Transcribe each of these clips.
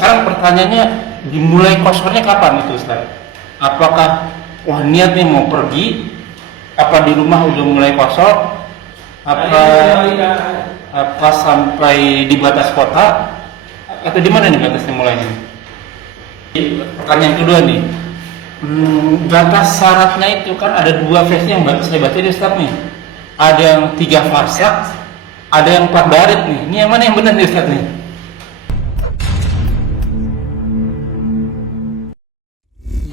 Sekarang pertanyaannya, dimulai kosornya kapan itu Ustaz? Apakah niat nih mau pergi, apa di rumah udah mulai kosor, apa sampai di batas kota, atau di mana nih batasnya mulainya? Pertanyaan kedua nih, batas syaratnya itu kan ada dua versi yang saya baca di Ustaz nih. Ada yang 3 farsak, ada yang 4 barit nih. Ini yang mana yang benar nih Ustaz nih?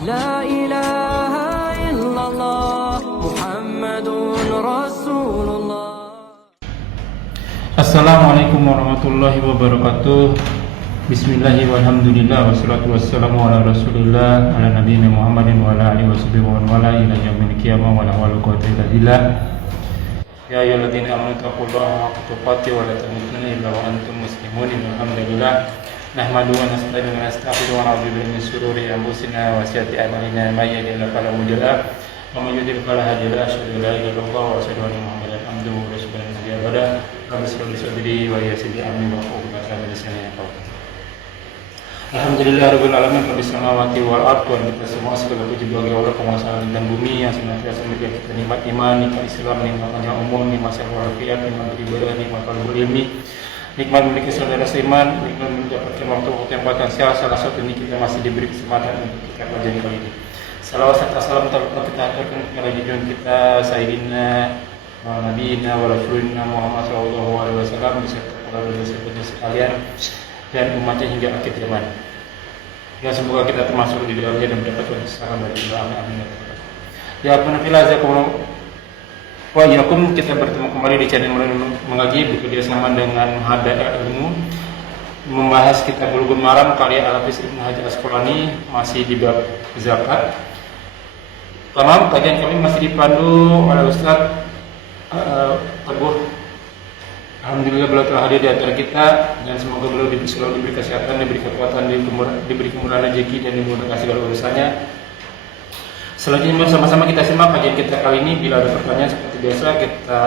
La ilaha illallah Muhammadun Rasulullah. Assalamualaikum warahmatullahi wabarakatuh. Bismillahirrahmanirrahim. Walhamdulillah wassalatu wassalamu ala Rasulillah ala nabiyina Muhammadin wa ala alihi washabihi wa man wala ila yaumil qiyamah wa la hawla wa la quwwata illa billah. Ya ayyuhalladzina amanu taqullaha haqqa tuqatih wa la tamutunna illa wa antum muslimun. Alhamdulillah nahmaduhu wa nasta'inuhu wa nastaghfiruhu wa na'udzu billahi min shururi anfusina wa sayyiati a'malina may yahdihillahu fala mudilla lahu wa may yudlil fala hadiya lahu. Asyhadu an la ilaha illallah wa asyhadu anna Muhammadan abduhu wa rasuluhu. Rabbi shrah li sadri wa yassir li amri wa hlul 'uqdatam min lisani yafqahu. Alhamdulillahirabbil alamin rabbis samawati wal ardi wa kita semua segala puji bagi Allah penguasa langit dan bumi yang senantiasa memberikan kita nikmat iman, nikmat Islam, nikmat panjang umur, nikmat sehat walafiat, nikmat beribadah, nikmat talabul ilmi, nikmat memiliki saudara seiman, nikmat mendapatkan waktu yang potensial. Salah satu ini kita masih diberi kesempatan untuk kita pelajari kali ini. Salawat serta salam terutama kita aturkan kepada junjungan kita Sayyidina Nabiyina wa Rasulina Muhammad sallallahu alaihi wasallam beserta para sahabatnya sekalian dan umatnya hingga akhir zaman. Ya, semoga kita termasuk di dalamnya dan mendapatkan salam dari Allah. Amin. Ya, wa yakum, kita bertemu kembali di channel mengaji bekerja sama dengan Hada Ilmu, membahas kitab Bulughul Maram karya Al-Hafiz Ibnu Hajar Asqalani, masih di bab zakat. Tamam, kajian kami masih dipandu oleh Ustaz Teguh. Alhamdulillah beliau telah hadir di antara kita, dan semoga beliau selalu diberi kesehatan, diberi kekuatan, diberi kemurahan rezeki, dan dimudahkan segala urusannya. Selanjutnya sama-sama kita simak kajian kita kali ini. Bila ada pertanyaan seperti biasa kita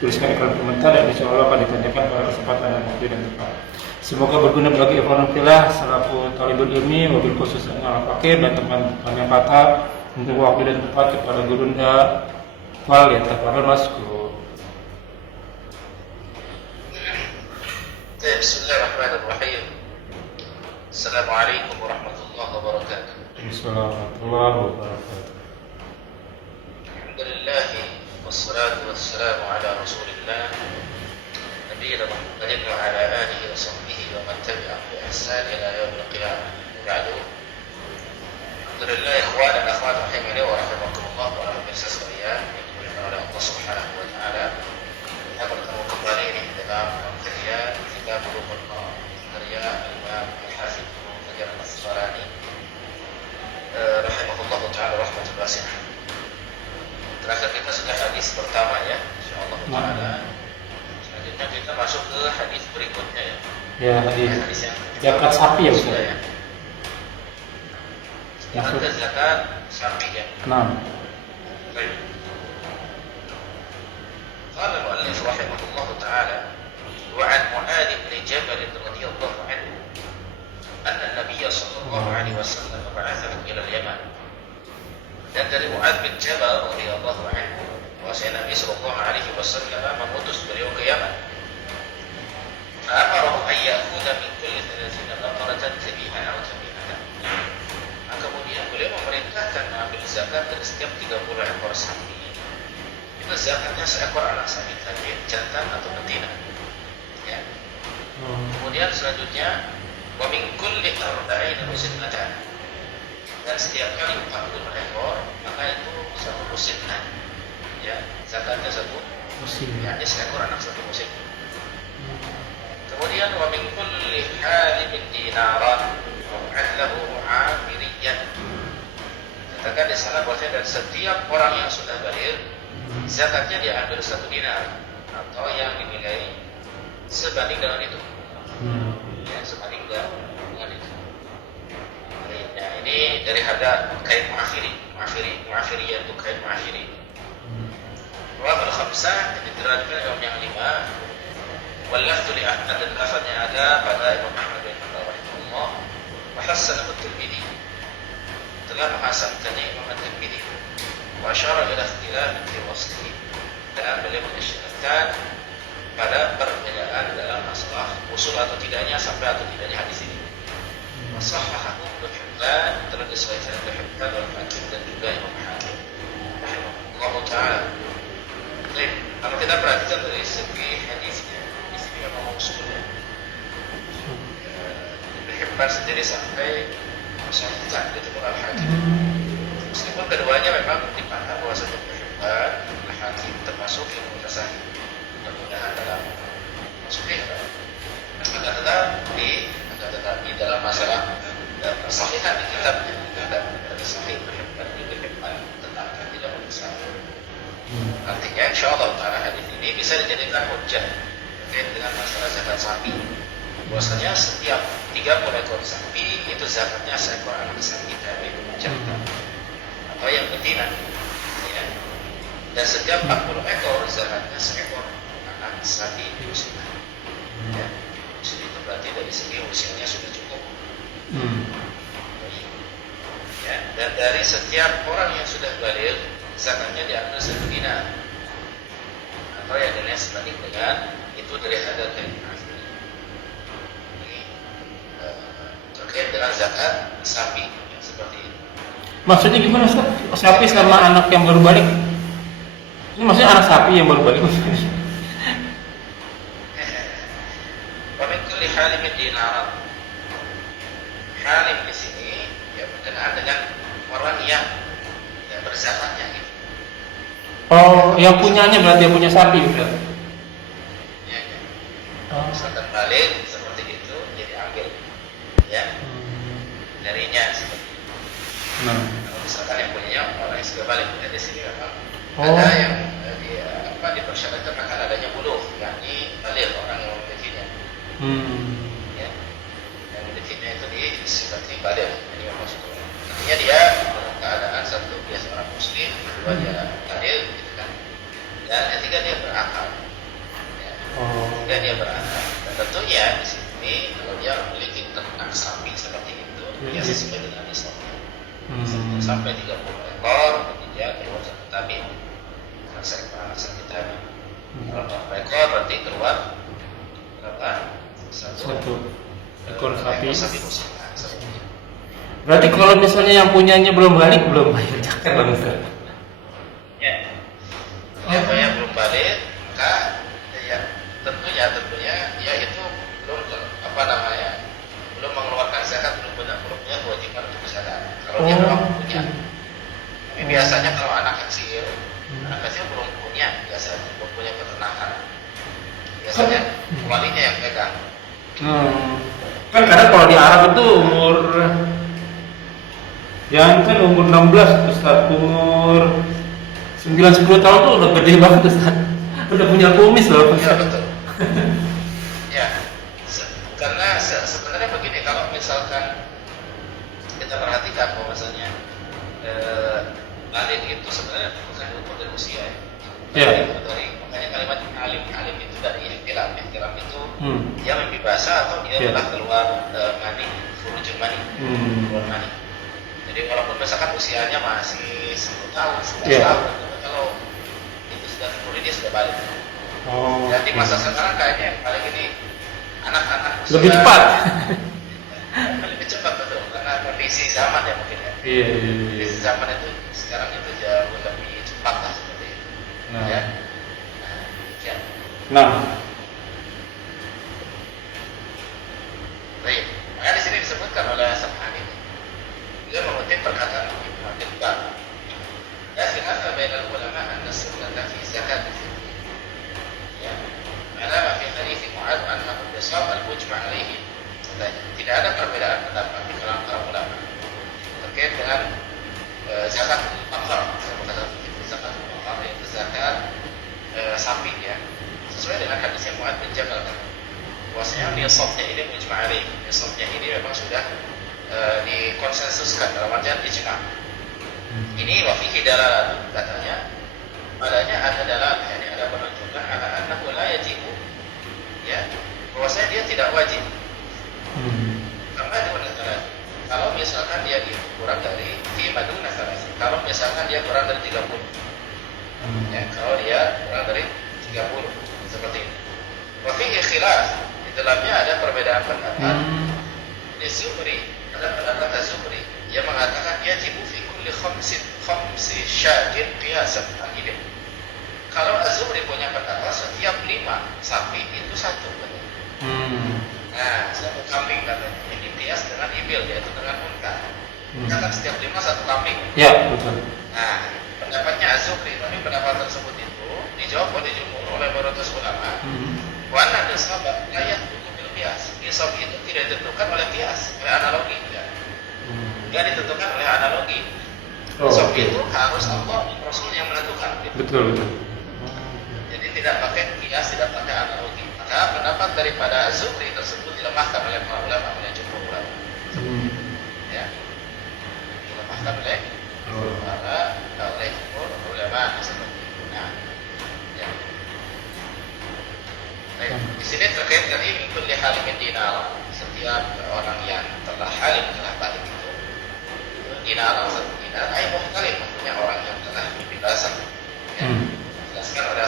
tuliskan di kolom komentar, dan insya Allah akan ditanyakan pada kesempatan dan waktu dan tempat. Semoga berguna bagi ikhwan fillah selaku talibul ilmi, wabil khusus al fakir dan teman-teman yang patah, untuk waktu dan tempat kepada gurunda wal yatafadhal maskur. Bismillahirrahmanirrahim. Assalamualaikum warahmatullahi wabarakatuh. Assalamualaikum warahmatullahi wabarakatuh. Alhamdulillah wassalatu wassalamu ala Rasulillah nabiyina Muhammadin wa ala alihi wa sahbihi wa man tabi'ahum bi ihsan ila yaumil qiyamah. Ba'du. Alhamdulillah ikhwan dan akhwat rahimani wa rahimakumullah wa pemirsa sekalian yang dimuliakan oleh Allah Subhanahu wa taala. Kita bertemu kembali dalam kajian kitab Bulughul Maram karya Imam Al-Hafiz Ibnu Hajar Al-Asqalani rahimahullah taala rahmatul wasi'ah. Terakhir kita sudah hadis pertama ya, insyaallah taala. Selanjutnya kita masuk ke hadis berikutnya ya. Ya, hadis yang zakat sapi ya Ustaz. Ya. Ada zakat sapi ya. Nah, Baik. قال المؤلف رحمه الله تعالى وعن معاذ بن جبل رضي الله عنه أن النبي صلى الله عليه وسلم بعثه إلى اليمن. Dan dari Mu'adz bin Jabal radhiyallahu anhu, bahwasanya Nabi sallallahu alaihi wasallam mengutus beliau ke Yaman. Amarahu an ya'khudha min kulli 30 baqaratan tabi'an aw tabi'atan. Kemudian beliau memerintahkan mengambil zakat dari setiap 30 ekor sapi. Itu zakatnya seekor anak sapi tadi, jantan atau betina. Ya. Kemudian selanjutnya wa min kulli 40 musinnatan. Dan setiap kali 40 ekor, maka itu satu musinnah. Ya, zakatnya satu musim. yakni seekor anak satu musim. Kemudian wa min kulli halimin dinaran wa allahu mu'amiriyan. Katakan di sana bahwasanya dari setiap orang yang sudah baligh, zakatnya diambil 1 dinar atau yang dinilai sebanding dengan itu. Ya, sebanding dengan itu. Nah, ini dari harga kain mu'afiri yaitu kain mu'afiri. Rawal khamsah diterangkan Imam yang 5. Wal lafdhu li Ahmad, dan lafadznya ada pada Imam Ahmad bin Hanbal rahimahullah. hassanahu at-Tirmidzi, telah menghasankannya Imam at-Tirmidzi. Wa asyara ila ikhtilaf fi waslihi, dan beliau mengisyaratkan pada perbedaan dalam masalah usul atau tidaknya, sampai atau tidaknya hadis ini. Wasahahahu Ibnu Hibban, telah disahihkan Ibnu Hibban wal Hakim dan juga Imam Hakim rahimahullah taala. Baik, kalau kita perhatikan dari segi hadisnya, di sini memang usulnya Ibnu Hibban sendiri sampai mensahihkan itu Al Hakim. Meskipun keduanya memang dipandang bahwasanya Ibnu Hibban Al Hakim termasuk yang mutasahih, mudah-mudahan dalam maksudnya akan tetapi dalam masalah persahihan di kitabnya tidak sahih Ibnu Hibban tetap tidak mutasahih. Artinya insyaallah taala hadis ini bisa dijadikan hujjah terkait dengan masalah zakat sapi. Bahwasanya setiap 30 ekor sapi itu zakatnya seekor anak sapi dari jantan atau yang betina, ya. Dan setiap 40 ekor zakatnya seekor anak sapi muslimah. Ya. Jadi itu berarti dari segi usianya sudah cukup. Ya. Dan dari setiap orang yang sudah baligh, zakatnya diambil 1 dinar, atau yang lainnya sebanding dengan itu dari harga kain asli. Ini terkait dengan zakat sapi yang seperti ini. Maksudnya gimana Ustaz? Sapi sama anak yang baru balik? Ini maksudnya anak sapi yang baru balik? Wa min kulli halim dinar. Halim di sini ya berkenaan dengan orang yang berzakatnya gitu. Oh, yang punyanya berarti yang punya sapi udah. Ya. Misalkan balik seperti itu, jadi ambil ya darinya seperti itu. Nah, Kalau misalkan yang punyanya orang yang sudah balik, di sini memang Oh. ada yang dipersyaratkan akan adanya buluh, yakni balik orang yang memilikinya. Ya. Yang memilikinya itu disifati balik, jadi memang sudah. Artinya dia dalam keadaan satu dia seorang muslim, kedua dia adil, gitu kan. Dan ketiga dia berakal. Ya. Ketiga dia berakal. Dan tentunya di sini kalau dia memiliki ternak sapi seperti itu, dia sesuai dengan nisabnya. Sampai 30 ekor, dia keluar satu tabib. Anak sapi tabib. Kalau 40 ekor berarti keluar berapa? Satu ekor sapi. Muslimah. Berarti kalau misalnya yang punyanya belum balik, belum bayar zakat dong Ustaz? Ya. Yang belum balik, maka ya tentunya ya itu belum belum mengeluarkan zakat, belum punya kewajiban untuk zakat. Kalau dia memang punya. Tapi biasanya kalau anak kecil belum punya, biasanya belum punya peternakan. Biasanya walinya yang pegang. Kan kadang kalau di Arab itu umur yang kan umur 16 Ustaz, umur 9-10 tahun tuh udah gede banget Ustaz. Udah punya kumis loh. Ya betul. Ya. Karena sebenarnya begini, kalau misalkan kita perhatikan bahwasanya alim itu sebenarnya bukan ukur dari usia ya. Makanya kalimat alim itu dari ihtilam itu dia mimpi basah atau dia telah keluar mani, furujun mani, keluar mani. Jadi walaupun misalkan usianya masih 10 tahun, 11 tahun, kalau itu sudah terpulih dia sudah balik. Dan di masa sekarang kayaknya yang paling ini anak-anak lebih cepat. Lebih cepat betul, karena kondisi zaman ya mungkin ya. Iya. Kondisi zaman itu sekarang itu jauh lebih cepat lah seperti itu. Nah. Ya. Nah. Baik, maka di sini disebutkan oleh Sabhani. Dia mengutip perkataan Ibnu Hibban. Ya, khilaf bainal ulama anna sunnata fi zakat. Ya. Ala fi hadits Mu'adz annahu yasab al-mujma' alaihi. Tidak ada perbedaan pendapat di kalangan para ulama terkait dengan zakat al-baqar. Zakat al-baqar itu zakat sapi ya. Sesuai dengan hadis yang Mu'adz bin Jabal. Bahwasanya nisabnya ini mujma' alaihi. Nisabnya ini memang sudah dikonsensuskan dalam artian ijma'. Ini wa fihi dalalah, katanya padanya ada dalalah, yakni ada penunjukan ala annahu la yajibu, ya, bahwasanya dia tidak wajib. Karena ada dalalah. misalkan dia itu kurang dari maduna kalau misalkan dia kurang dari 30. Ya, kalau dia kurang dari 30 seperti ini. Wa fihi khilaf, di dalamnya ada perbedaan pendapat. Di Zuhri, ada pendapat Az-Zuhri yang mengatakan yajibu fi kulli khamsi syatin qiyasan al-ibil. Kalau Az-Zuhri punya pendapat setiap 5 sapi itu 1. Nah, 1 kambing katanya. Ini qiyas dengan ibil, yaitu dengan unta. Kan setiap 5 1 kambing. Ya, betul. Nah, pendapatnya Az-Zuhri, tapi pendapat tersebut itu dijawab oleh jumhur oleh mayoritas ulama. Wa anna nisaba la yahdudu bil qiyas. Nisab itu tidak ditentukan oleh qiyas, oleh analogi. Tidak ditentukan oleh analogi. Nisab itu harus Allah dan Rasul yang menentukan. Betul. Jadi tidak pakai qiyas, tidak pakai analogi. Maka pendapat daripada Az-Zuhri tersebut dilemahkan oleh para ulama, oleh jumhur ulama. Ya. Dilemahkan oleh oleh jumhur ulama seperti itu. Nah, ya. Baik. Di sini terkait dengan ini kulli halim dinar, setiap orang yang telah halim telah balik itu dinar 1 dinar, ay muhtalim, maksudnya orang yang telah dibebaskan. Ya. Jelaskan oleh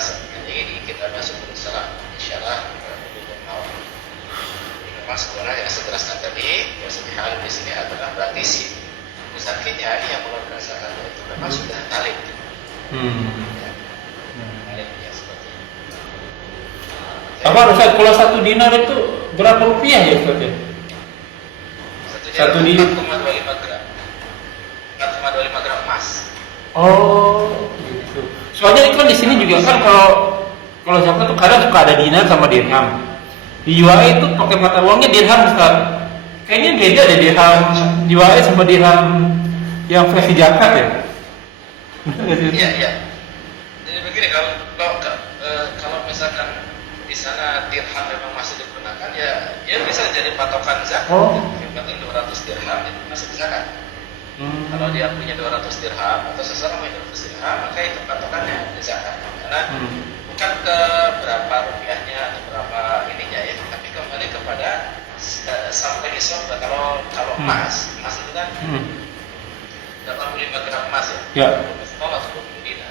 ini di kitab Subul Salam, insyaallah untuk mau. Memang sebenarnya yang saya jelaskan tadi, maksudnya halim di sini adalah berarti si sakitnya ini yang belum merasakan itu memang sudah halim. Ya. Halim ya seperti itu. Apa Ustaz, kalau 1 dinar itu berapa rupiah ya Ustaz? 1 dinar 4,25 gram. 4,25 gram emas. Oh, gitu. Soalnya itu kan di sini juga kan kalau zakat tuh kadang suka ada dinar sama dirham. Di UAE itu pakai mata uangnya dirham Ustaz. Kayaknya beda deh dirham di UAE sama dirham yang versi zakat ya. Iya. Jadi begini, kalau misalkan di sana dirham memang masih digunakan, ya dia bisa jadi patokan zakat. Yang penting 200 dirham itu masih zakat. Kalau dia punya 200 dirham atau seseorang punya 200 dirham, maka itu patokannya zakat. Karena bukan ke berapa rupiahnya atau berapa ininya ya, tapi kembali kepada sampai di sorga. Kalau emas itu kan 85 gram emas ya. Ya. Kalau 20 dinar.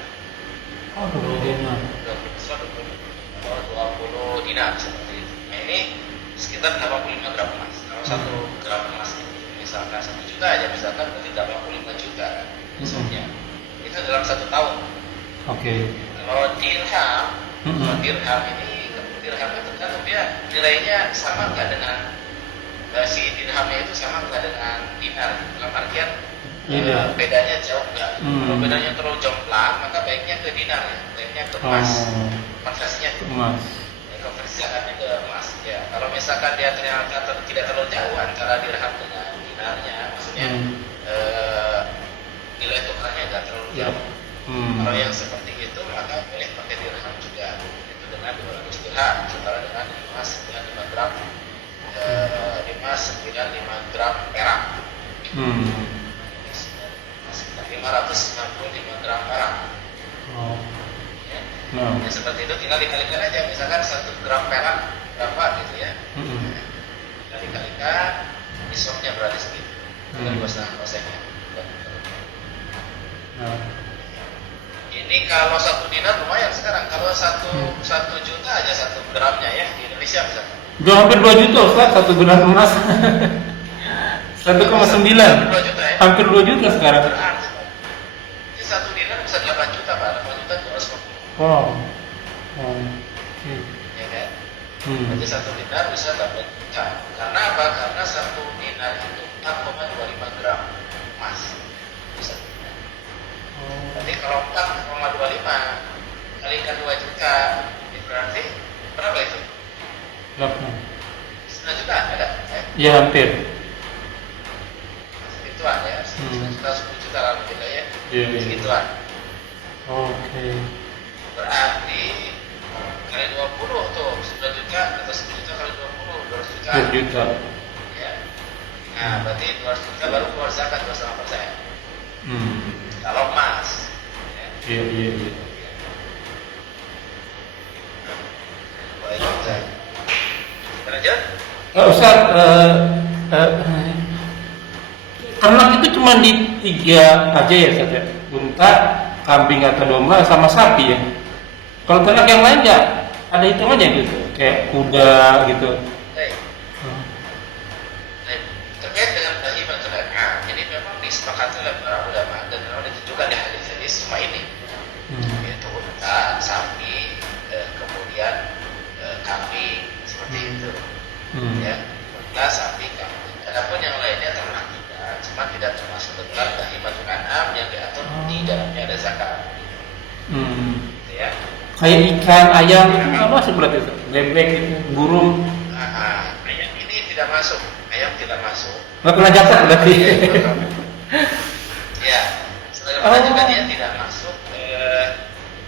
Oh, 20 dinar. 20 dinar seperti itu. Nah, ini sekitar 85 gram emas. Kalau 1 gram emas itu misalkan 1 juta aja, misalkan berarti 85 juta kan misalnya. Itu dalam 1 tahun. Oke. Kalau dirham, dirham itu tergantung dia nilainya sama nggak dengan si dirhamnya itu sama nggak dengan dinar. Dalam artian bedanya jauh nggak. Kalau bedanya terlalu jomplang, maka baiknya ke dinar ya, baiknya ke emas. Konversinya ke emas. Konversinya ke emas. Ya, kalau misalkan dia ternyata tidak terlalu jauh antara dirham dengan dinarnya, maksudnya nilai tukarnya nggak terlalu jauh. Kalau yang seperti itu, maka boleh pakai dirham juga. Itu dengan 200 dirham, setara dengan 5 gram 595 gram perak. 595 gram perak. Ya, seperti itu tinggal dikalikan aja. Misalkan 1 gram perak berapa gitu ya. Tinggal dikalikan, nisabnya berarti segitu. Tinggal 2,5%-nya. Ini kalau 1 dinar lumayan sekarang. Kalau 1 juta aja 1 gramnya ya di Indonesia misalkan. Udah hampir 2 juta Ustaz, 1 gram emas. 1,9. 2 juta ya. Hampir 2 juta sekarang. Berarti ini 1 dinar bisa 8 juta Pak. 8 juta 250. Wow. Ya kan? Berarti 1 dinar bisa 8 juta. Karena apa? Karena 1 dinar itu 4,25 gram emas. Bisa. Berarti kalau 4,25 kalikan 2 juta, berarti berapa itu? 9 juta ada? Ya hampir. Segituan ya, 9 juta, 10 juta lah kita ya. Iya. Segituan. Oke. Berarti kali 20 tuh 9 juta atau 10 juta kali 20, 200 juta. 2 juta. Ya. Nah, berarti 200 juta baru keluar zakat 2,5%. Kalau emas. Iya. Boleh juga. Lanjut? Ustaz, ternak itu cuma di 3 aja ya Ustaz ya? Unta, kambing atau domba sama sapi ya. Kalau ternak yang lain nggak ada hitungannya gitu, kayak kuda gitu. Baik. Baik. Terkait dengan bahimatul an'am, ini memang disepakati oleh para ulama dan memang ditujukan di hadis-hadis semua ini, yaitu unta, sapi, kemudian kambing seperti itu, ya, unta, sapi, kambing. Adapun yang lainnya ternak tidak, cuma tidak termasuk dalam bahimatul an'am yang diatur di dalamnya ada zakat, gitu ya. Kayak ikan, ayam, apa seperti itu? Bebek gitu, burung. Ayam ini tidak masuk, ayam tidak masuk. Nggak pernah zakat berarti. Ya, sebagaimana juga dia tidak masuk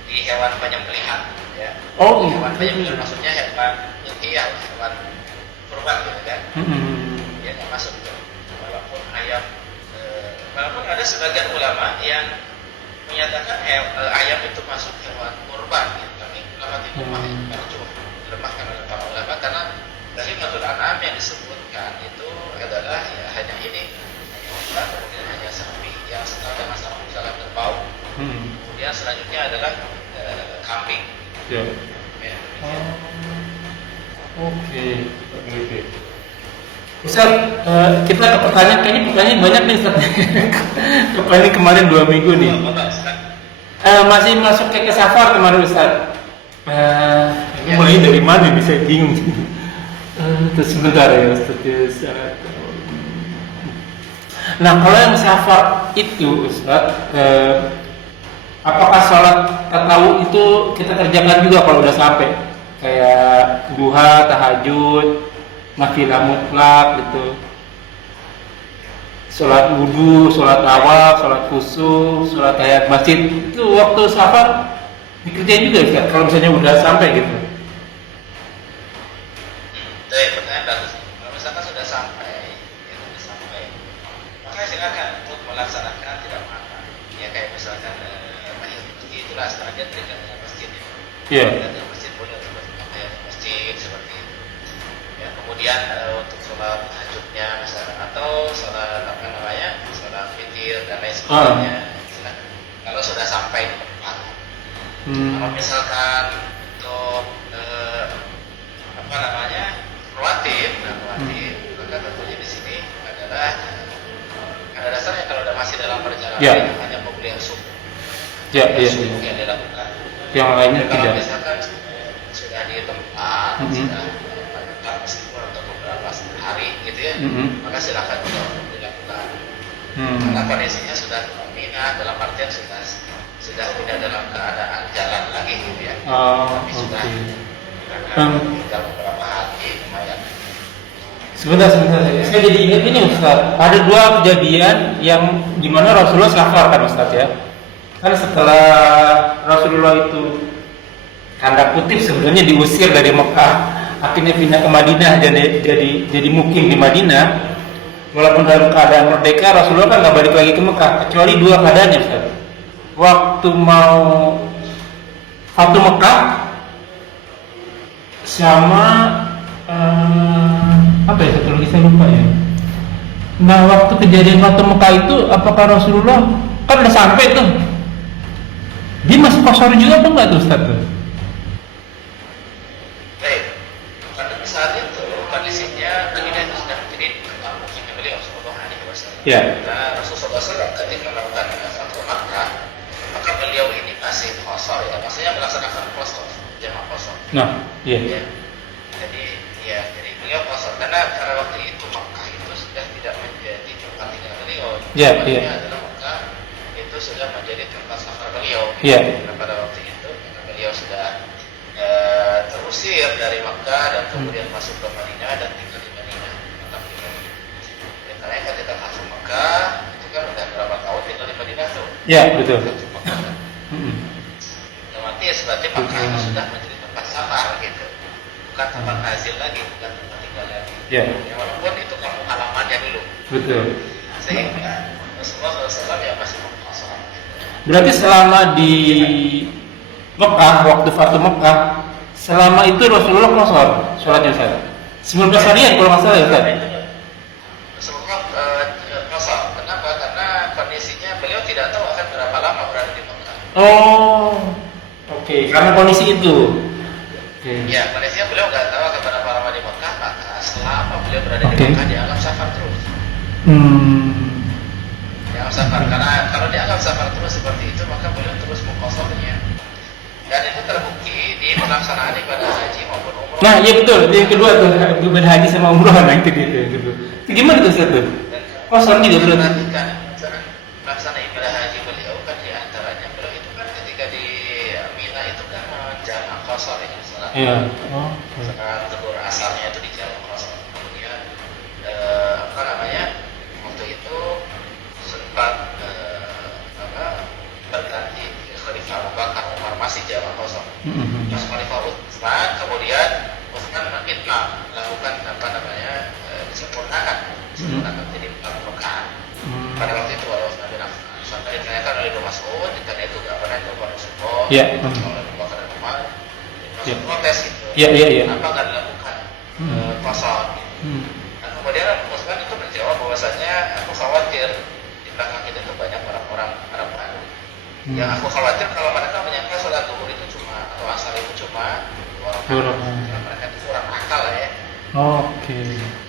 di hewan penyembelihan, ya. Oh, Hewan penyembelihan maksudnya hewan intiah, hewan kurban gitu kan. Dia nggak masuk tuh. Walaupun ayam, walaupun ada sebagian ulama yang menyatakan ayam itu masuk hewan kurban, gitu. Tapi ulama itu lemahkan oleh para ulama karena bahimatul an'am yang disebutkan itu adalah ya hanya ini, hanya unta, kemudian hanya sapi yang setelah masalah berbau, kemudian selanjutnya adalah kambing. Ya. Ya, Oke. Ustaz, kita ke pertanyaan, kayaknya pertanyaan banyak nih Ustaz. Ini kemarin 2 minggu nih. Masih masuk ke safar kemarin Ustaz. Mulai dari mana nih, saya bingung. Terus sebentar ya Ustaz. Nah, kalau yang safar itu Ustaz, apakah sholat tarawih itu kita kerjakan juga kalau udah sampai? Kayak duha, tahajud, nafilah mutlak gitu, sholat wudhu, sholat awal, sholat khusyuk, sholat tahiyat masjid, itu waktu safar dikerjain juga Ustaz, kalau misalnya udah sampai gitu. Pertanyaan bagus. Kalau misalkan sudah sampai, maka silakan untuk melaksanakan tidak apa-apa. Ya kayak misalkan masjid itulah sekarang terikat dengan masjid. Iya. Dengan masjid boleh untuk masjid seperti itu. Ya, kemudian untuk sholat tahajudnya misalkan atau sholat sholat witir dan lain sebagainya. Kalau sudah sampai di tempat. Kalau misalkan untuk rawatib, maka tentunya di sini adalah pada dasarnya kalau masih dalam perjalanan hanya pembelian subuh. Subuh yang dilakukan. Yang lainnya kalau tidak. Misalkan sudah di tempat, sudah meskipun untuk beberapa hari gitu ya, maka silakan juga untuk dilakukan. Karena kondisinya sudah minat dalam artian sudah tidak dalam keadaan jalan lagi gitu ya. Tapi sudah tinggal beberapa hari lumayan. Sebentar. Saya jadi ingat ini Ustaz. Ada 2 kejadian yang dimana Rasulullah safar kan Ustaz ya. Kan setelah Rasulullah itu tanda kutip sebenarnya diusir dari Mekah, akhirnya pindah ke Madinah, jadi mukim di Madinah. Walaupun dalam keadaan merdeka, Rasulullah kan nggak balik lagi ke Mekah, kecuali 2 keadaannya Ustaz. Waktu mau Fatu Mekah sama apa ya, satu lagi saya lupa ya. Nah, waktu kejadian Fatu Mekah itu apakah Rasulullah kan udah sampai tuh, dia masih kosor juga apa enggak tuh Ustaz tuh? Baik, pada saat itu kondisinya Madinah itu sudah menjadi kampungnya beliau Sallallahu Alaihi Wasallam. Ya. Nah, Rasulullah SAW ketika melakukan Fatu Makkah, maka beliau ini masih kosor ya, maksudnya melaksanakan kosor, jamaah kosor. Nah, iya. Ya. Jadi beliau kosor karena pada waktu itu Makkah itu sudah tidak menjadi tempat tinggal beliau. Iya. Adalah Makkah itu sudah menjadi tempat safar beliau. Iya. Karena pada waktu itu beliau sudah terusir dari Makkah dan kemudian masuk ke Madinah dan tinggal di Madinah. Karena ketika masuk Makkah itu kan udah berapa tahun tinggal di Madinah tuh? Iya, betul. Berarti ya sebenarnya Makkah itu sudah menjadi tempat safar gitu, bukan tempat nazil lagi, bukan tempat tinggal lagi. Iya. Ya, walaupun itu kampung halamannya dulu. Betul. Sehingga Rasulullah SAW ya masih kosong. Berarti selama di Mekah, waktu Fatu Mekah, selama itu Rasulullah kosor sholatnya Ustaz. 19 harian kalau nggak salah ya Ustaz. Rasulullah kosong karena kondisinya beliau tidak tahu akan berapa lama berada di Mekah. Oh, oke. Karena kondisi itu. Oke. Ya, kondisinya beliau nggak tahu akan berapa lama di Mekah, maka selama beliau berada di Oke. Mekah dianggap safar terus. Dianggap safar, karena kalau dianggap safar terus seperti itu, maka beliau terus mengkosongnya. Dan itu terbukti di pelaksanaan ibadah haji maupun umroh. Nah, iya betul. Yang kedua tuh ibadah haji sama umroh, nah itu dia tuh yang kedua. Itu gimana tuh Ustaz tuh? Kosong juga berarti. Perhatikan pelaksanaan ibadah haji beliau kan diantaranya beliau itu kan ketika di Mina itu kan jamak kosor ya, salat. Iya. Oh. Saat zuhur asarnya itu di jamak kosor. Kemudian apa namanya waktu itu sempat berganti Khalifah Abu Bakar, Umar masih jamak kosor. Pas Khalifah Utsman, kemudian Utsman melakukan apa namanya disempurnakan jadi 4 rakaat. Pada waktu itu walau Utsman bin Affan sampai ditanyakan oleh Ibnu Mas'ud, ditanya itu gak pernah dilakukan Rasulullah. Iya. Oleh Abu Bakar dan Umar, Mas'ud protes gitu. Iya. Apa nggak dilakukan kosong? Nah, kemudian Utsman itu menjawab bahwasanya aku khawatir di belakang kita itu banyak orang-orang Arab baru. Yang aku khawatir kalau mereka menyangka sholat zuhur itu cuma atau asar itu cuma 2 rakaat. Karena mereka itu kurang akal ya. Oke.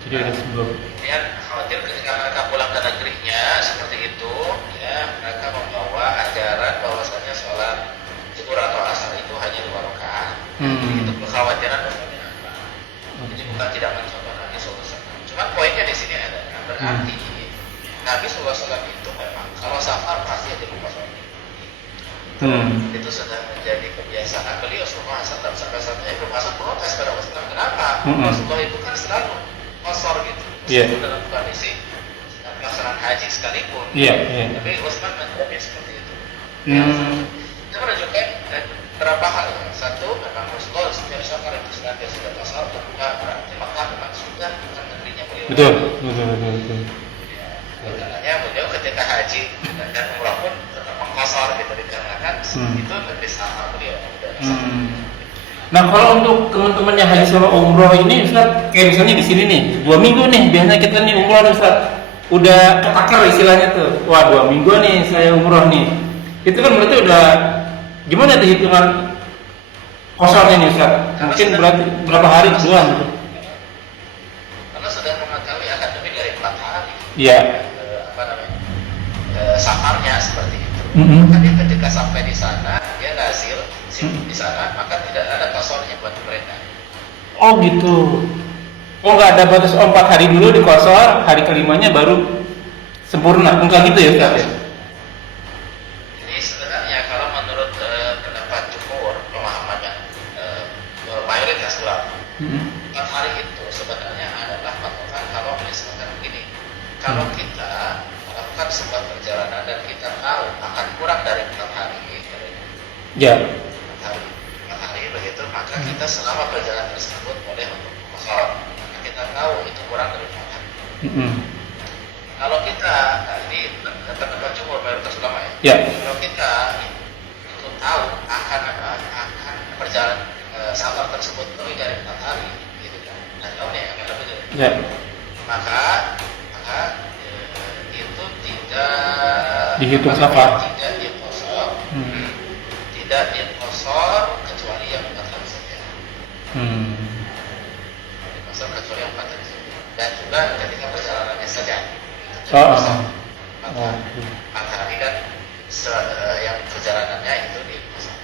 Jadi ada sebuah. Kemudian khawatir ketika mereka pulang ke negerinya seperti itu, ya mereka membawa ajaran bahwasanya sholat zuhur atau asar itu hanya 2 rakaat. Itu kekhawatiran Jadi bukan tidak mencontoh Nabi SAW. Cuma poinnya di sini adalah berarti Nabi SAW itu memang kalau safar pasti ada kosong. Itu sudah menjadi kebiasaan beliau semua sampai-sampai Ibnu Mas'ud protes pada Rasulullah. Kenapa? Rasulullah itu kan selalu kosor gitu. Meskipun dalam kondisi pelaksanaan haji sekalipun. Tapi Utsman menjawabnya seperti itu. Itu menunjukkan beberapa hal. Satu, memang Rasulullah setiap safar itu senantiasa sudah kosor. Kedua, berarti Makkah memang sudah bukan negerinya beliau. Betul. Karena beliau ketika haji dan umrah pun tetap mengkosor gitu dikarenakan itu lebih sama beliau. Nah, kalau untuk teman-teman yang haji sama umroh ini, Ustaz, kayak misalnya di sini nih, 2 minggu nih, biasanya kita nih umroh nih, Ustaz, udah ketakar istilahnya tuh. Wah, 2 minggu nih saya umroh nih. Itu kan berarti udah gimana tuh hitungan kosornya nih, Ustaz? Mungkin berarti berapa hari doang gitu. Karena sudah mengetahui akan lebih dari 4 hari. Iya. Safarnya seperti itu. Maka dia ketika sampai di sana, dia nazir di sana, maka tidak ada kosornya buat mereka. Oh gitu. Oh nggak ada batas 4 hari dulu di kosor, hari kelimanya baru sempurna. Enggak gitu ya Ustaz ya? Jadi sebenarnya kalau menurut pendapat jumhur pemahamannya mayoritas ulama, 4 hari itu sebenarnya adalah patokan kalau misalkan begini. Kalau kita melakukan sebuah perjalanan dan kita tahu akan kurang dari 4 hari, Ya. 4 hari begitu, maka kita selama perjalanan tersebut boleh untuk kosor. Maka kita tahu itu kurang dari 4 hari. Kalau kita ini pendapat jumhur mayoritas ulama ya. Kalau kita itu tahu akan perjalanan safar tersebut lebih dari 4 hari, gitu kan? Dan tahunnya akan lebih dari maka itu tidak Dihitung safar. tidak dikosor, tidak dikosor kecuali yang 4 hari saja. Dikosor kecuali yang 4 hari saja. Dan juga ketika perjalanannya saja. 4 hari kan yang perjalanannya itu dikosor.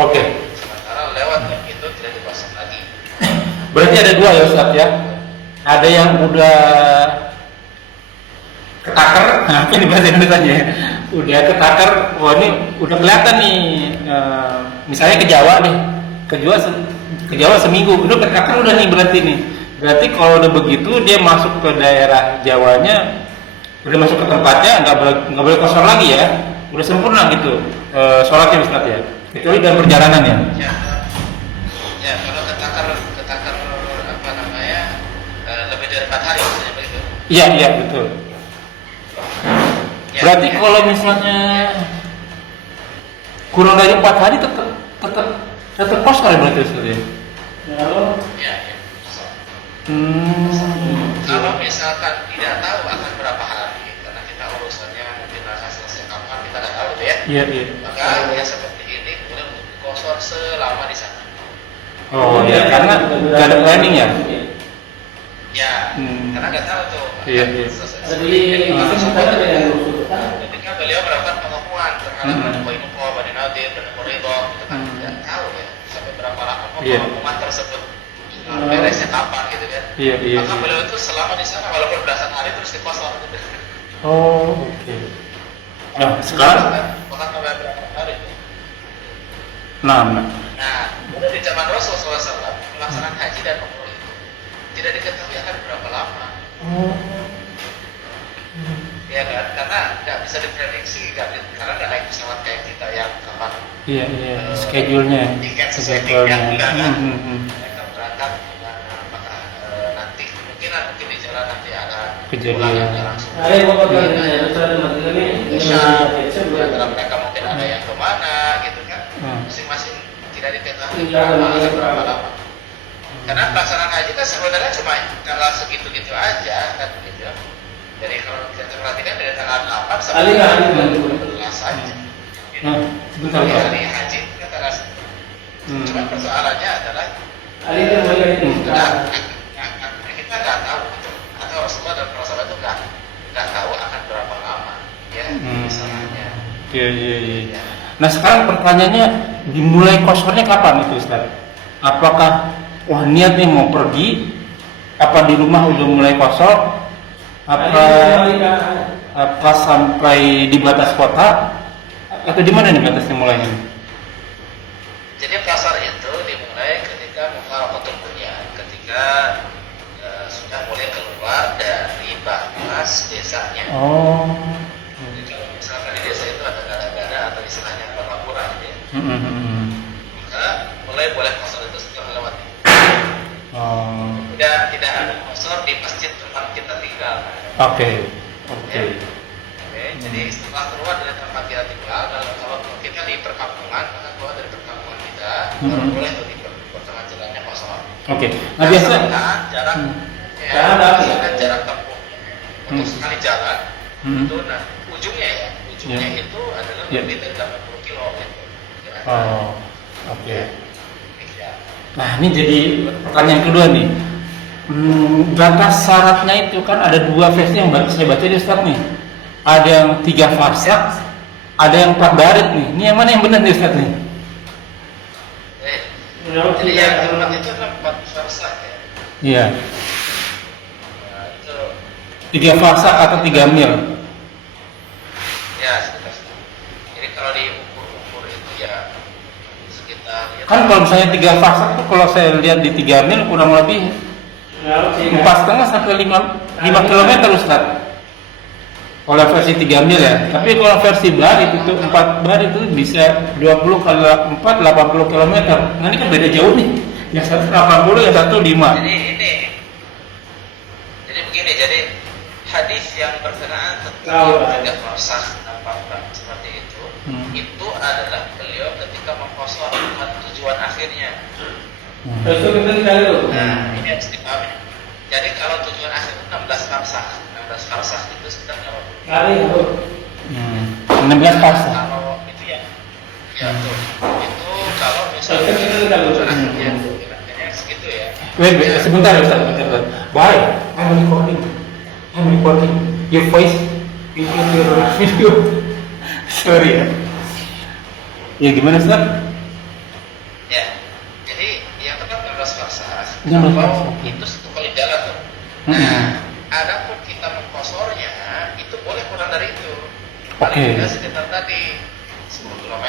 Oke. Sementara lewat itu tidak dikosor lagi. Berarti ada 2 ya Ustaz ya. Ada yang udah ketakar, nah ini bahasa Indonesia ya. Udah ketakar, wah ini udah kelihatan nih. Misalnya ke Jawa nih, ke Jawa seminggu, udah ketakar udah nih berarti nih. Berarti kalau udah begitu dia masuk ke daerah Jawanya, udah masuk ke tempatnya, nggak boleh kosor lagi ya. Udah sempurna gitu sholatnya Ustaz ya. Kecuali dalam perjalanan ya. Ya kalau ketakar apa namanya lebih dari 4 hari misalnya begitu. Iya betul. Berarti kalau misalnya kurang dari 4 hari tetap kosor ya berarti Ustaz ya. Kalau misalkan tidak tahu akan berapa hari, karena kita urusannya mungkin Iya, iya. Maka yang seperti ini kemudian kosor selama di sana. Oh ya, karena nggak ada planning ya. Ya, karena nggak tahu tuh. Iya, iya. Ketika beliau melakukan pengakuan terhadap Bani Nuqoh, Bani Nadir, Bani Quraidah, kita kan tidak tahu ya sampai berapa lama Iya. pengakuan tersebut beresnya kapan gitu kan. Iya, iya. Maka beliau itu selama di sana walaupun belasan hari terus dikosor gitu. Oh, oke. Nah, sekarang Bahkan sampai berapa hari. nah, Nah, kemudian di zaman Rasulullah SAW pelaksanaan haji dan umroh itu tidak diketahui akan berapa lama. Ya kan, karena nggak bisa diprediksi kan, karena nggak naik pesawat kayak kita yang kapan iya, iya. Schedule-nya. tiket sesuai Schedule-nya. tiket enggak kan. Hmm. Mereka berangkat apakah nanti mungkin di jalan nanti ada Kejadian. pulangannya langsung. Di antara mereka mungkin ada yang kemana gitu kan, masing-masing tidak diketahui berapa lama. Karena pelaksanaan haji kan sebenarnya cuma tanggal segitu-gitu aja kan gitu. Jadi kalau kita perhatikan dari tanggal 8 sampai tanggal 12 saja. Gitu. Nah, sebentar Jadi Pak. hari haji kan tanggal cuma persoalannya adalah kita nggak tahu gitu. Atau Rasulullah dan para sahabat itu nggak tahu akan berapa lama ya misalnya. Iya, iya, iya. Nah, sekarang pertanyaannya dimulai kosornya kapan itu, Ustaz? Apakah niat nih mau pergi, apa di rumah udah mulai kosor, apa sampai di batas kota, atau di mana nih batasnya mulainya? Jadi pasar itu dimulai ketika muharramatul bunyan, ketika sudah mulai keluar dari batas desanya. Oh. Jadi kalau misalkan di desa itu ada gada-gada atau istilahnya perlakuran ya, maka mulai boleh kosor itu setelah melewati. Oh. Tidak ada kosor di masjid tempat kita tinggal. Oke. Oke, jadi setelah keluar dari tempat kita tinggal, kalau kita di perkampungan, maka keluar dari perkampungan kita, baru boleh tuh di pertengahan jalannya kosor. Oke. Nah, biasa jarak, jarak tempuh untuk sekali jalan itu, nah ujungnya itu adalah lebih dari 80 km. Oh, oke. Nah, ini jadi pertanyaan kedua nih. Batas syaratnya itu kan ada dua versi yang saya baca di Ustaz nih. Ada yang 3 farsak, ada yang 4 barit nih. Ini yang mana yang benar nih Ustaz nih? Jadi yang keempat itu adalah 4 farsak ya. Iya. Nah, itu 3 farsak atau 3 mil. ya sekitar. Jadi kalau diukur itu ya sekitar. Ya, Kan kalau misalnya 3 farsak tuh kalau saya lihat di 3 mil kurang lebih 4,5 sampai 5 km Ustaz. Kalau versi 3 mil ya. Tapi kalau versi bar itu tuh 4 bar itu bisa 20 kali 4 80 km. Nah, ini kan beda jauh nih. Yang satu 80, yang satu 5. Jadi begini, jadi hadis yang berkenaan tentang tiga farsakh seperti itu adalah beliau ketika mengkosor tujuan akhirnya. Nah, ini harus dipahami. Jadi kalau tujuan akhir itu 16 farsakh itu sekitar 16 farsak. Kalau itu ya tuh, itu kalau misalnya tujuan akhirnya kira-kira segitu ya. Wait, sebentar Ustaz. Bye. I'm recording your voice in your video. Sorry ya. Ya gimana Ustaz? Ya, jadi yang tetap 16 farsakh. 16 Kalau farsak. itu satu kali jalan tuh. Nah, adapun kita mengkosornya itu boleh kurang dari itu. Paling tidak sekitar tadi 10 km,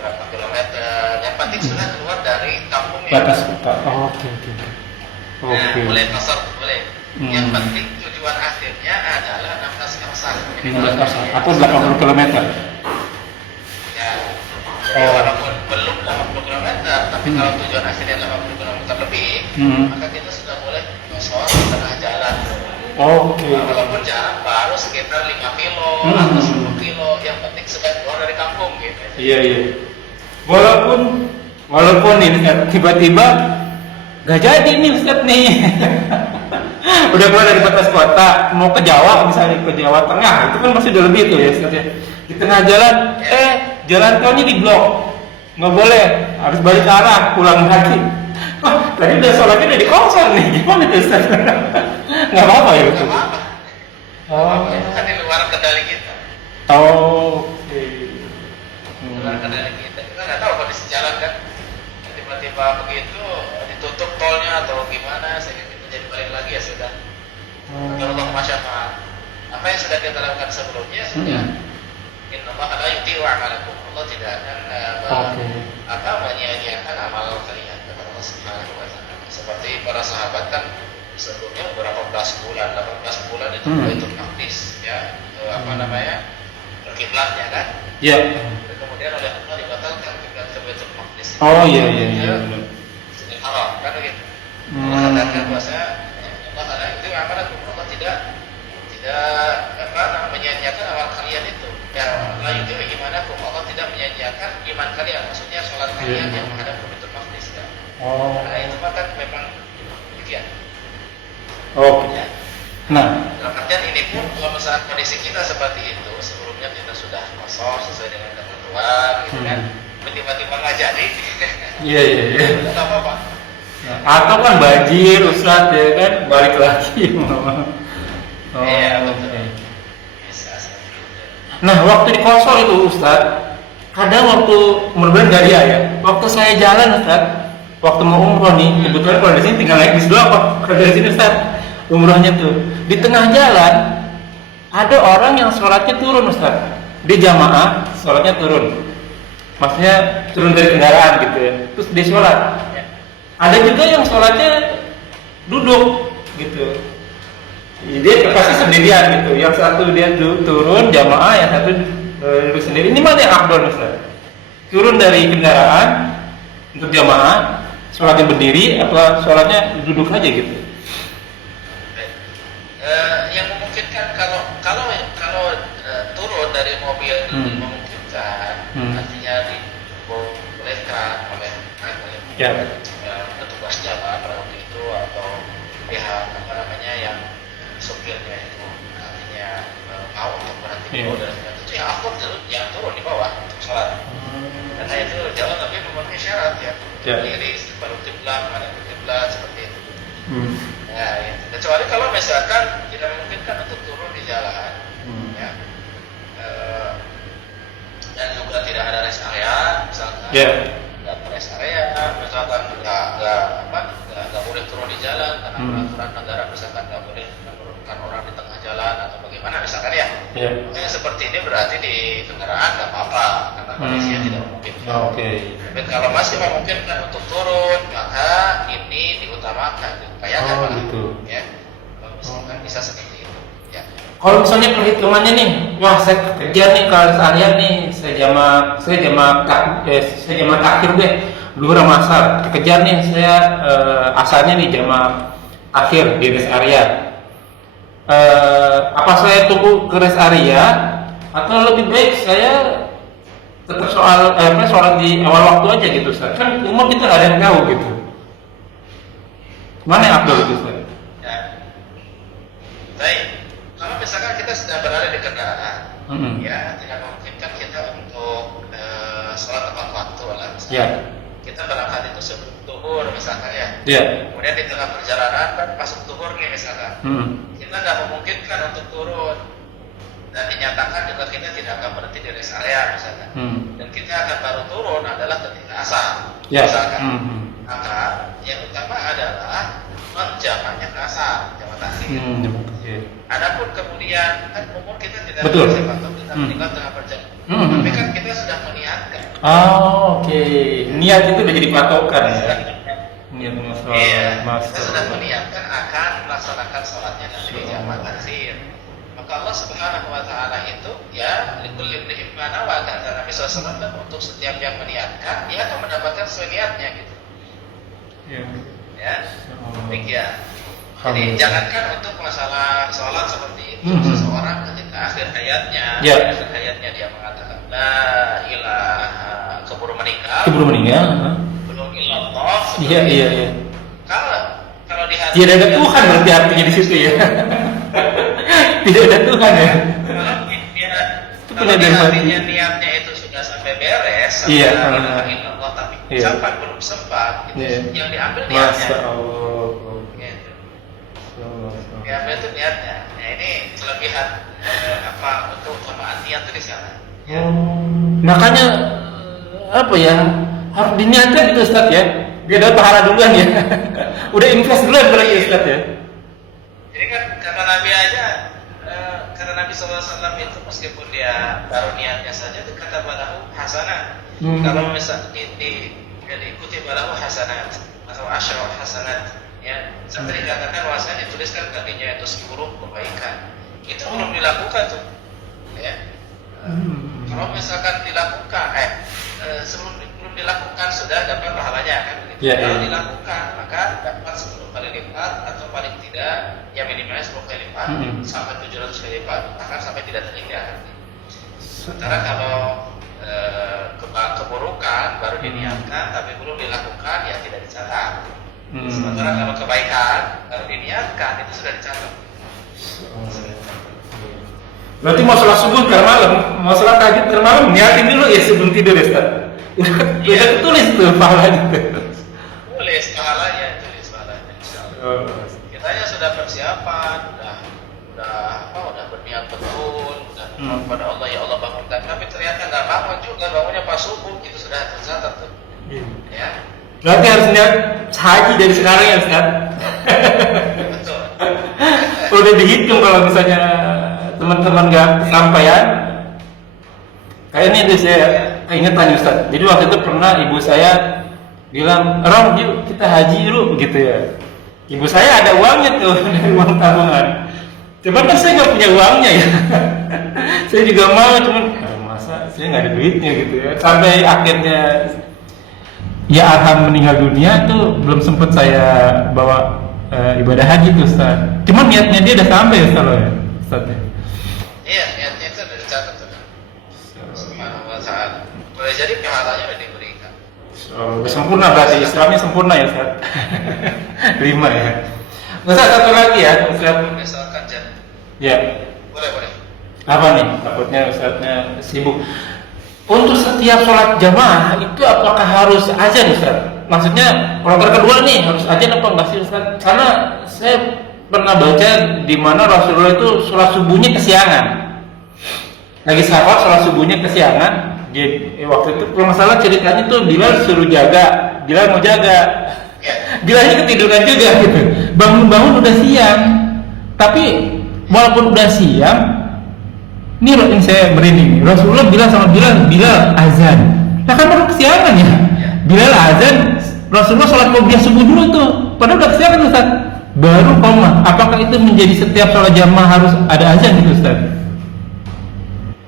berapa kilometer. Yang penting sudah keluar dari kampungnya. Batas kota. Oh, oke. Nah, boleh kosor boleh. Yang penting tujuan akhirnya adalah 16 farsakh. 16 farsak atau 80 km. Ya. Jadi walaupun belum 80 km, tapi kalau tujuan akhirnya 80 km lebih, maka kita sudah boleh kosor di tengah jalan. Oke. Walaupun jarak baru sekitar 5 kilo atau 10 kilo, yang penting sudah keluar dari kampung gitu. Iya. Walaupun ini tiba-tiba gak jadi nih Ustaz nih. Udah keluar dari batas kota, mau ke Jawa misalnya, ke Jawa Tengah, itu kan masih udah lebih tuh ya Ustaz ya. di tengah jalan, jalan tolnya diblok, nggak boleh, harus balik arah, pulang lagi. Wah, tadi udah sholatnya udah di konser nih, gimana tuh Ustaz? Nggak apa-apa ya itu? Nggak apa-apa. Oh, Itu kan di luar kendali kita. oke. Luar kendali kita. Kita nggak tahu kondisi jalan kan. Tiba-tiba begitu ditutup tolnya atau gimana, sehingga kita jadi balik lagi ya sudah. Kalau Allah masyaallah, apa yang sudah kita lakukan sebelumnya sudah. Innallaha la yudhi'u a'malakum. Allah tidak akan menyia-nyiakan amal kalian kata Allah Subhanahu wa taala. Seperti para sahabat kan sebelumnya berapa belas bulan, 18 bulan itu Baitul Maqdis ya, kiblatnya kan. Iya. Dan kemudian oleh Allah dibatalkan kiblat ke Baitul Maqdis. Oh iya benar. Masjidil Haram kan begitu. Allah katakan bahwasanya Allah la yudhi'u a'malakum. Allah tidak menyia-nyiakan amal kalian itu. Ya, la yudhi'u imanakum. Allah tidak menyia-nyiakan iman kalian, maksudnya sholat kalian yang menghadap ke Baitul Maqdis kan. Nah, itu kan memang demikian. Ya. Nah, Dalam artian ini pun kalau misalnya kondisi kita seperti itu, sebelumnya kita sudah kosong sesuai dengan ketentuan, gitu kan. Tiba-tiba nggak jadi. iya. Nggak apa-apa. Nah, atau kan banjir, Ustaz ya kan, balik lagi. Iya, betul. Oke. Bisa seperti itu. Nah, waktu di konsol itu Ustaz, kadang waktu benar-benar nggak dia ya. Waktu saya jalan Ustaz, waktu mau umroh nih, kebetulan kalau di sini tinggal naik bis doang kok. Kalau dari sini Ustaz, umrohnya tuh di tengah jalan ada orang yang sholatnya turun Ustaz. Dia jamaah, sholatnya turun. Maksudnya turun dari kendaraan gitu ya. Terus dia sholat. Ada juga yang sholatnya duduk gitu. Dia pasti sendirian gitu. Yang satu dia turun jamaah, yang satu duduk sendiri. Ini mana yang afdol Ustaz? Turun dari kendaraan untuk jamaah, sholatnya berdiri atau sholatnya duduk aja gitu? Yang memungkinkan kalau turun dari mobil memungkinkan, artinya dibolehkan oleh petugas jalan waktu itu atau pihak yang supirnya itu artinya mau untuk berhenti di bawah dan itu yang aku yang turun di bawah untuk sholat. Karena itu jalan lebih memenuhi syarat ya. Diri baru kiblat, mana kiblat seperti itu. Nah, ya. Kecuali kalau misalkan tidak memungkinkan untuk turun di jalan, ya, dan juga tidak ada rest area, misalkan nggak rest area, misalkan nggak boleh turun di jalan karena peraturan negara misalkan nggak boleh menurunkan orang di tengah jalan atau bagaimana misalkan ya. Makanya seperti ini berarti di kendaraan nggak apa-apa karena kondisinya tidak memungkinkan. Tapi kalau masih memungkinkan untuk turun, maka ini diutamakan, diupayakan gitu. Ya, kalau misalkan bisa seperti itu. Ya. Kalau misalnya perhitungannya nih, wah saya kerja nih kalau seharian nih, saya jamaah takhir deh, luhur sama asar. Kejar nih saya asalnya nih jamaah akhir di rest area. Apa saya tunggu ke rest area atau lebih baik saya tetap sholat di awal waktu aja gitu Ustaz? Kan umur kita nggak ada yang tahu gitu. Mana yang afdal itu Ustaz? Ya. Baik. Kalau misalkan kita sedang berada di kendaraan, ya tidak memungkinkan kita untuk sholat tepat waktu lah. Kita berangkat itu sebelum zuhur misalkan ya. Kemudian di tengah perjalanan kan masuk zuhur nih misalkan. Kita nggak memungkinkan untuk turun dan dinyatakan juga kita tidak akan berhenti di rest area misalkan. Dan kita akan baru turun adalah ketika asar misalkan. Maka yang utama adalah menjamaknya ke asar, jamak takhir. Adapun kemudian kan umur kita tidak bisa untuk kita meninggal tengah perjalanan. Tapi kan kita sudah meniatkan. Niat itu udah jadi patokan ya. Niat kita sudah meniatkan akan melaksanakan sholatnya nanti di jamak takhir. Maka Allah Subhanahu wa taala itu ya likulli imri'in ma nawa kata Nabi SAW, untuk setiap yang meniatkan dia akan mendapatkan sesuai niatnya gitu. Ya. Demikian. Jadi jangankan untuk masalah sholat seperti itu, seseorang ketika akhir hayatnya dia mengatakan la ilaha, keburu meninggal. Belum ilallah. Iya. Kalau di hati tidak ada Tuhan berarti artinya di situ ya. Tidak ada Tuhan ya. Kalau dia Itu Kalau punya di hati. hatinya niatnya itu sudah sampai beres, sampai Iya. la ilaha illallah, tapi Iya. ucapan belum sempat, itu Iya. yang diambil Masya niatnya. Allah. Gitu. Allah. Diambil itu niatnya. Nah ini kelebihan untuk jamaah niat itu di sana. Ya. Makanya apa ya, harus diniatkan gitu Ustaz ya, biar dapat pahala duluan ya. Udah invest duluan berarti Ustaz ya. Jadi kan kata Nabi aja, kata Nabi SAW itu meskipun dia baru niatnya saja itu kata balahu hasanah. Kalau misal diikuti balahu hasanat atau asyra hasanat, ya sampai dikatakan bahwasanya dituliskan tadinya itu 10 kebaikan. Itu belum dilakukan tuh, ya. Kalau misalkan dilakukan, sebelum belum dilakukan sudah dapat pahalanya kan? Ya, Kalau ya. dilakukan maka dapat 10 kali lipat atau paling tidak ya minimalnya 10 kali lipat sampai 700 kali lipat, bahkan sampai tidak terhingga. Sementara kalau keburukan baru diniatkan tapi belum dilakukan ya tidak dicatat. Sementara kalau kebaikan baru diniatkan itu sudah dicatat. Berarti mau sholat subuh ntar malam, mau sholat tahajud ntar malam, niatin dulu ya sebelum tidur ya Ustaz. Udah tulis tuh pahalanya. Tulis pahalanya, insyaallah. Kitanya sudah persiapan, udah berniat betul, udah kepada Allah, ya Allah bangunkan. Tapi ternyata nggak bangun juga, bangunnya pas subuh, itu sudah tercatat tuh. Ya. Berarti harus niat haji dari sekarang ya Ustaz. Betul. Udah dihitung kalau misalnya teman-teman nggak kesampaian. Kayaknya itu saya ingetan Ustaz. Jadi waktu itu pernah ibu saya bilang, Rom, yuk kita haji yuk gitu ya. Ibu saya ada uangnya tuh dari uang tabungan. Cuman kan saya nggak punya uangnya ya. Saya juga mau, cuman masa saya nggak ada duitnya gitu ya. Sampai akhirnya ya Arham meninggal dunia tuh belum sempat saya bawa ibadah haji tuh Ustaz. Cuman niatnya dia udah sampai Ustaz loh ya. Ustaz ya. Iya, niatnya itu sudah dicatat tuh. Subhanahu wa ta'ala. Boleh jadi pahalanya sudah diberikan. Udah sempurna berarti Islamnya sempurna ya Ustaz. 5 ya. Ustaz satu lagi ya Ustaz. Misalkan Ya. boleh. Apa nih? Takutnya Ustaznya sibuk. Untuk setiap sholat jamaah itu apakah harus azan Ustaz? Maksudnya kloter kedua nih harus azan apa enggak sih Ustaz? Karena saya pernah baca di mana Rasulullah itu sholat subuhnya kesiangan. Lagi sahabat sholat subuhnya kesiangan. Waktu itu kalau masalah ceritanya tuh Bilal suruh jaga, Bilal mau jaga. Bilalnya ketiduran juga gitu. Bangun-bangun udah siang. Tapi walaupun udah siang, ini yang saya merinding. Rasulullah bilang sama Bilal azan. Nah kan baru kesiangan ya. Bilal azan, Rasulullah sholat qobliyah subuh dulu tuh. Padahal udah kesiangan Ustaz. Baru koma. Apakah itu menjadi setiap sholat jamaah harus ada azan gitu Ustaz?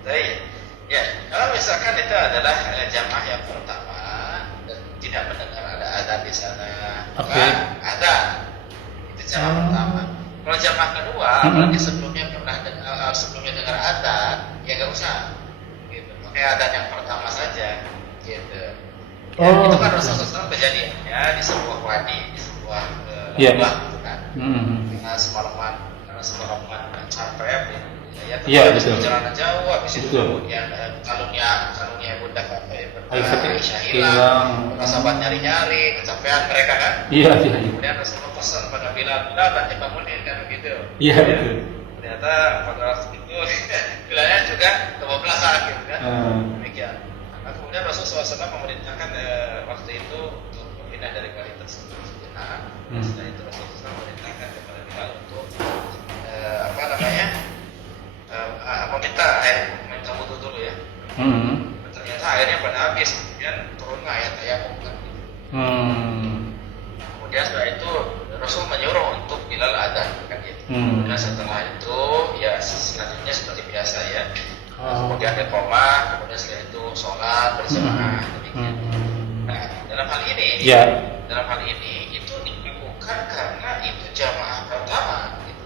Baik. Ya, kalau misalkan itu adalah jamaah yang pertama dan tidak mendengar ada azan di sana, Oke. ada. Itu jamaah pertama. Kalau jamaah kedua, berarti sebelumnya dengar azan, ya nggak usah. Gitu. Pakai azan yang pertama saja. Gitu. Ya, itu kan Rasulullah SAW kejadian ya di sebuah wadi, di sebuah lembah gitu kan. Karena semalaman capek ya, betul. Perjalanan jauh habis itu Betul. kemudian kalungnya bunda Aisyah hilang, sahabat nyari kecapean mereka kan. Iya. Kemudian Rasulullah pesan pada Bilal nanti bangunin kan begitu. Iya betul. Ternyata pada waktu itu Bilalnya juga kebablasan gitu kan. Demikian. Nah, kemudian Rasulullah SAW memerintahkan waktu itu untuk berpindah dari wadi tersebut sejenak. Setelah itu Rasulullah SAW memerintahkan kepada Bilal untuk minta wudhu dulu ya. Ternyata airnya pada habis, kemudian turunlah ayat tayamum kan. Kemudian setelah itu Rasul menyuruh untuk Bilal adzan kan gitu. Kemudian setelah itu ya selanjutnya seperti biasa ya. Kemudian iqamah, kemudian setelah itu sholat berjamaah demikian. Nah, dalam hal ini itu dilakukan karena itu jamaah pertama gitu.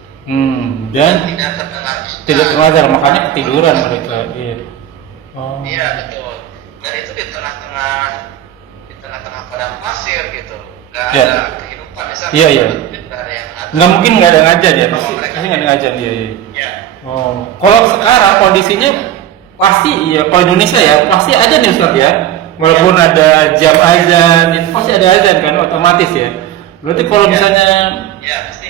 Dan tidak terdengar makanya ketiduran mereka. Iya. Iya betul. Dan itu di tengah padang pasir gitu. Nggak ada kehidupan. Misalnya Iya. nggak ada yang ngajar. Nggak mungkin nggak ada ngajar ya. Pasti nggak ada ngajar. Iya. Ya. Kalau sekarang kondisinya pasti ya kalau Indonesia ya pasti ada nih Ustaz ya. Walaupun ada jam azan, itu pasti ada azan kan otomatis ya. Berarti kalau misalnya Ya, pasti.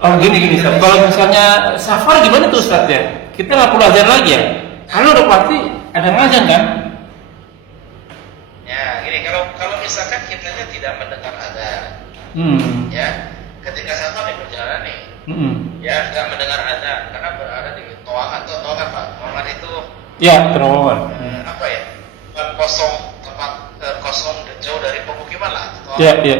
oh gini Ustaz, kalau misalnya safar gimana tuh Ustaz ya? Kita nggak perlu azan lagi ya? Karena udah pasti ada azan kan? Ya, gini kalau misalkan kitanya tidak mendengar azan, ya, ketika safar di perjalanan nih, ya nggak mendengar azan karena berada di toangan Pak. Toangan itu Ya, terowongan. apa ya? Tempat kosong jauh dari pemukiman lah. Ya. Ya,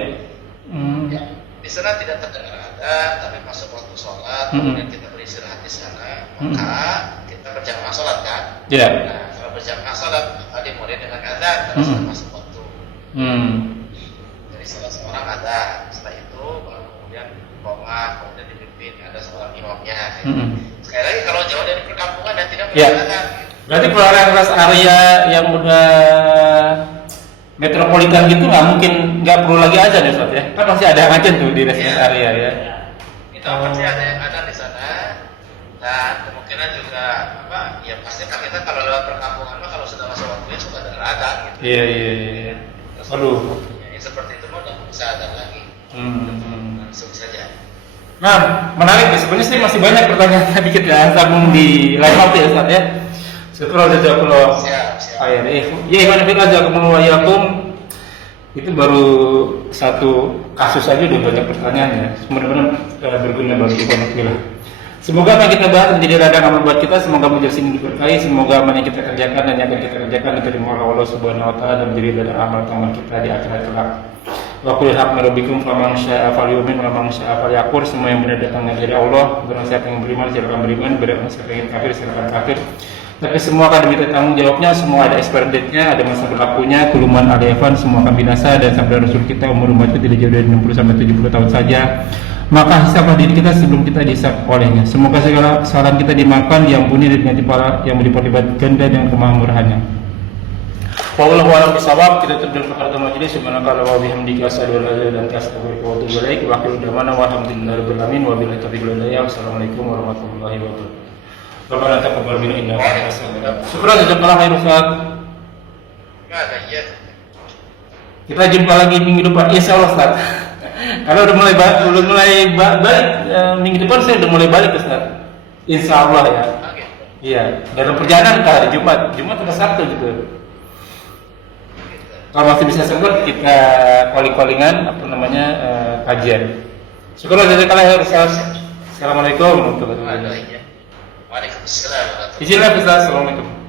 di sana tidak terdengar azan, tapi masuk waktu sholat, kemudian kita beristirahat di sana, maka kita berjamaah sholat kan? Ya. Nah, kalau berjamaah sholat, maka dimulai dengan azan karena sudah masuk waktu. Jadi salah seorang azan, setelah itu baru kemudian qomah, kemudian dipimpin ada seorang imamnya. Sekali lagi kalau jauh dari perkampungan dan tidak Ya. berjalan, Berarti kalau rest area yang udah metropolitan gitu nggak mungkin nggak perlu lagi azan ya Ustaz ya? Kan pasti ada azan tuh di rest area ya. itu pasti ada yang ada di sana. Dan kemungkinan juga apa? Ya pasti kan kita kalau lewat perkampungan mah kalau sudah masuk waktunya suka dengar azan gitu. Iya. Aduh. Ya, seperti itu mah udah bisa azan lagi. Langsung saja. Nah, menarik ya. Sebenarnya sih masih banyak pertanyaan tadi kita sambung di lain waktu ya Ustaz ya. Syukur jazakallah. Siap. Ya ikhwan fillah jazakumullah wa iyyakum. Itu baru satu kasus aja udah banyak pertanyaan ya. Mudah-mudahan berguna bagi ikhwan fillah. Semoga apa yang kita bahas menjadi ladang amal buat kita. Semoga majelis ini diberkahi. Semoga apa yang kita kerjakan dan yang akan kita kerjakan diterima oleh Allah Subhanahu wa taala dan menjadi ladang amal kita di akhirat kelak. Wa qul haq rabbikum faman syaa'a falyu'min wa man syaa'a falyakfur. Semua yang benar datang dari Allah. Barang siapa yang beriman silakan beriman, barang siapa yang kafir silakan kafir. Tapi semua akan diminta tanggung jawabnya, semua ada expiry date-nya, ada masa berlakunya, kuluman alifan, semua akan binasa dan sabda Rasul kita umur umatku tidak jauh dari 60 sampai 70 tahun saja. Maka hisablah diri kita sebelum kita dihisab olehnya. Semoga segala kesalahan kita dimaafkan, diampuni dan diganti pahala yang melipat ganda dengan kemahamurahannya. Wallahu a'lam bishawab. Kita tutup dengan kafaratul majelis. Subhanaka wa bihamdika asyhadu an la ilaha illa anta astaghfiruka wa atubu ilaik. Wa akhiru da'wana walhamdulillahirabbil alamin wa billahi taufiq wal hidayah. Wassalamualaikum warahmatullahi wabarakatuh. Rabbana taqabbal minna innaka antas samiul alim. Syukran jazakallahu khairan Ustaz. Ya. Kita jumpa lagi minggu depan insyaallah Ustaz. Karena udah mulai balik minggu depan saya udah mulai balik Ustaz. Insyaallah ya. Oke. Iya, dalam perjalanan ke hari Jumat atau Sabtu gitu. Kalau masih bisa sempat kita calling-callingan kajian. Syukur jazakallahu khairan Ustaz. Assalamualaikum warahmatullahi wabarakatuh. Waalaikumsalam warahmatullahi wabarakatuh. Izin Ustaz. Assalamualaikum.